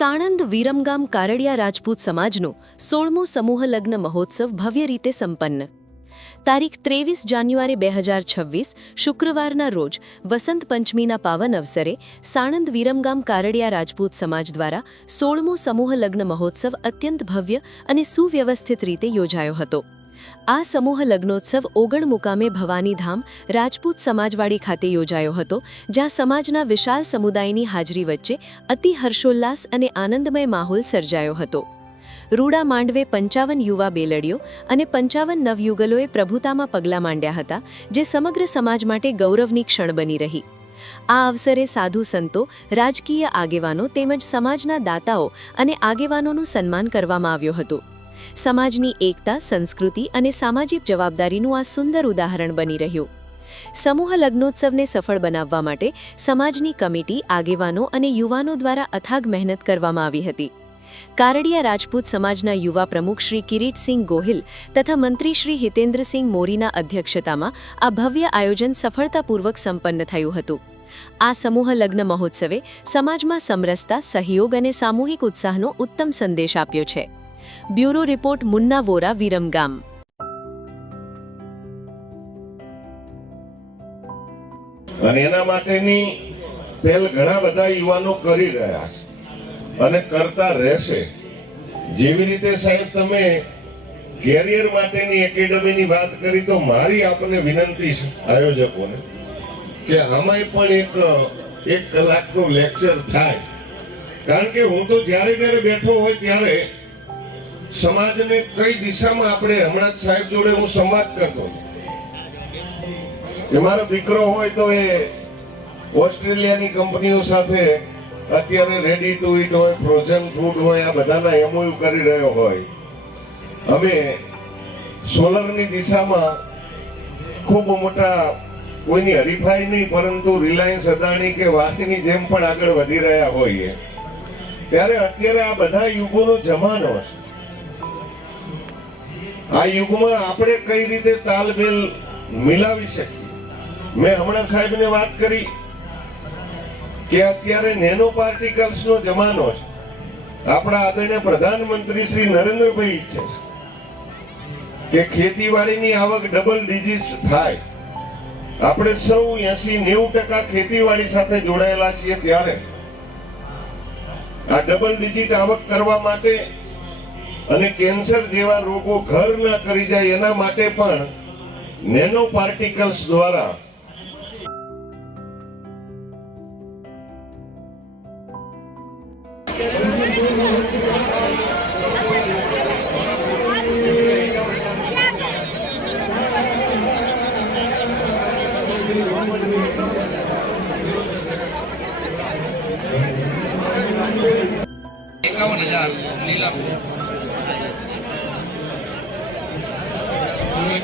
સાણંદ વિરમગામ કારડિયા રાજપૂત સમાજનો સોળમો સમૂહ લગ્ન મહોત્સવ ભવ્ય રીતે સંપન્ન. તારીખ ત્રેવીસ જાન્યુઆરી બે હજાર છવ્વીસ, શુક્રવારના રોજ વસંત પંચમીના પાવન અવસરે સાણંદ વિરમગામ કારડિયા રાજપૂત સમાજ દ્વારા સોળમો સમૂહ લગ્ન મહોત્સવ અત્યંત ભવ્ય અને સુવ્યવસ્થિત રીતે યોજાયો હતો. આ સમૂહ લગ્નોત્સવ ઓગણ મુકામે ભવાનીધામ રાજપૂત સમાજવાડી ખાતે યોજાયો હતો, જ્યાં સમાજના વિશાળ સમુદાયની હાજરી વચ્ચે અતિ હર્ષોલ્લાસ અને આનંદમય માહોલ સર્જાયો હતો. રૂડા માંડવે પંચાવન યુવા બેલડીઓ અને પંચાવન નવયુગલોએ પ્રભુતામાં પગલાં માંડ્યા હતા, જે સમગ્ર સમાજ માટે ગૌરવની ક્ષણ બની રહી. આ અવસરે સાધુ સંતો, રાજકીય આગેવાનો તેમજ સમાજના દાતાઓ અને આગેવાનોનું સન્માન કરવામાં આવ્યું હતું. સમાજની એકતા, સંસ્કૃતિ અને સામાજિક જવાબદારીનું આ સુંદર ઉદાહરણ બની રહ્યું. સમૂહ લગ્નોત્સવને સફળ બનાવવા માટે સમાજની કમિટી, આગેવાનો અને યુવાનો દ્વારા અથાગ મહેનત કરવામાં આવી હતી. કારડિયા રાજપૂત સમાજના યુવા પ્રમુખ શ્રી કિરીટસિંહ ગોહિલ તથા મંત્રી શ્રી હિતેન્દ્રસિંહ મોરીના અધ્યક્ષતામાં આ ભવ્ય આયોજન સફળતાપૂર્વક સંપન્ન થયું હતું. આ સમૂહ લગ્ન મહોત્સવે સમાજમાં સમરસતા, સહયોગ અને સામૂહિક ઉત્સાહનો ઉત્તમ સંદેશ આપ્યો છે. બ્યુરો રિપોર્ટ મુન્ના વોરા વિરમગામ અને એના માટેની પહેલ ઘણા બધા યુવાનો કરી રહ્યા છે અને કરતા રહેશે. જેવી રીતે સાહેબ તમે કેરિયર માટેની એકેડમીની વાત કરી, તો મારી આપને વિનંતી છે આયોજકોને, કે આમાંય પણ એક એક કલાકનું લેક્ચર થાય. કારણ કે હું તો જ્યારે જ્યારે બેઠો હોય ત્યારે સમાજને કઈ દિશામાં આપણે હમણાં સાહેબ જોડે હું સંવાદ કરતો. કે મારો દીકરો હોય તો એ ઓસ્ટ્રેલિયાની કંપનીઓ સાથે અત્યારે રેડી ટુ ઈટ હોય ફ્રોઝન ફૂડ હોય, આ બધાના એમઓયુ કરી રહ્યો હોય. અમે સોલરની દિશામાં ખૂબ મોટા, કોઈની હરીફાઈ નહીં, પરંતુ રિલાયન્સ અદાણી કે વાતની જેમ પણ આગળ વધી રહ્યા હોઈએ. ત્યારે અત્યારે આ બધા યુગોનો જમાનો છે આ યુગમાં આપણે કઈ રીતે તાલમેલ મિલાવી શકીએ? મેં હમણાં સાહેબને વાત કરી કે અત્યારે નેનો પાર્ટિકલ્સ નો જમાનો છે. આપણા આદરણીય પ્રધાનમંત્રી શ્રી નરેન્દ્રભાઈ ઈચ્છે છે કે ખેતીવાડીની આવક ડબલ ડિજિટ થાય. આપણે સૌ એસી નેવું ટકા ખેતીવાડી સાથે જોડાયેલા છીએ ત્યારે. આ ડબલ ડિજિટ આવક કરવા માટે અને કેન્સર જેવા રોગો ઘર ના કરી જાય એના માટે પણ નેનો પાર્ટિકલ્સ દ્વારા એકાવન હજાર લીલાપુર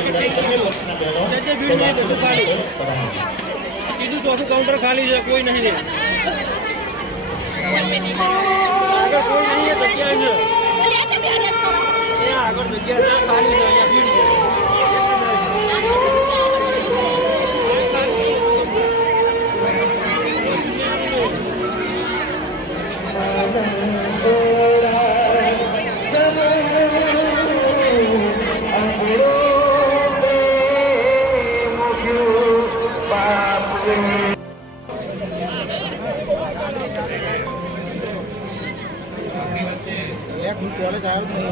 બંને પક્ષના બહેનો કીધું ચોથું કાઉન્ટર ખાલી છે કોઈ નહીં આગળ કોઈ નહીં જગ્યા છે. આગળ જગ્યા ના ખાલી છે. এখন কলেজ আয়ত নেই।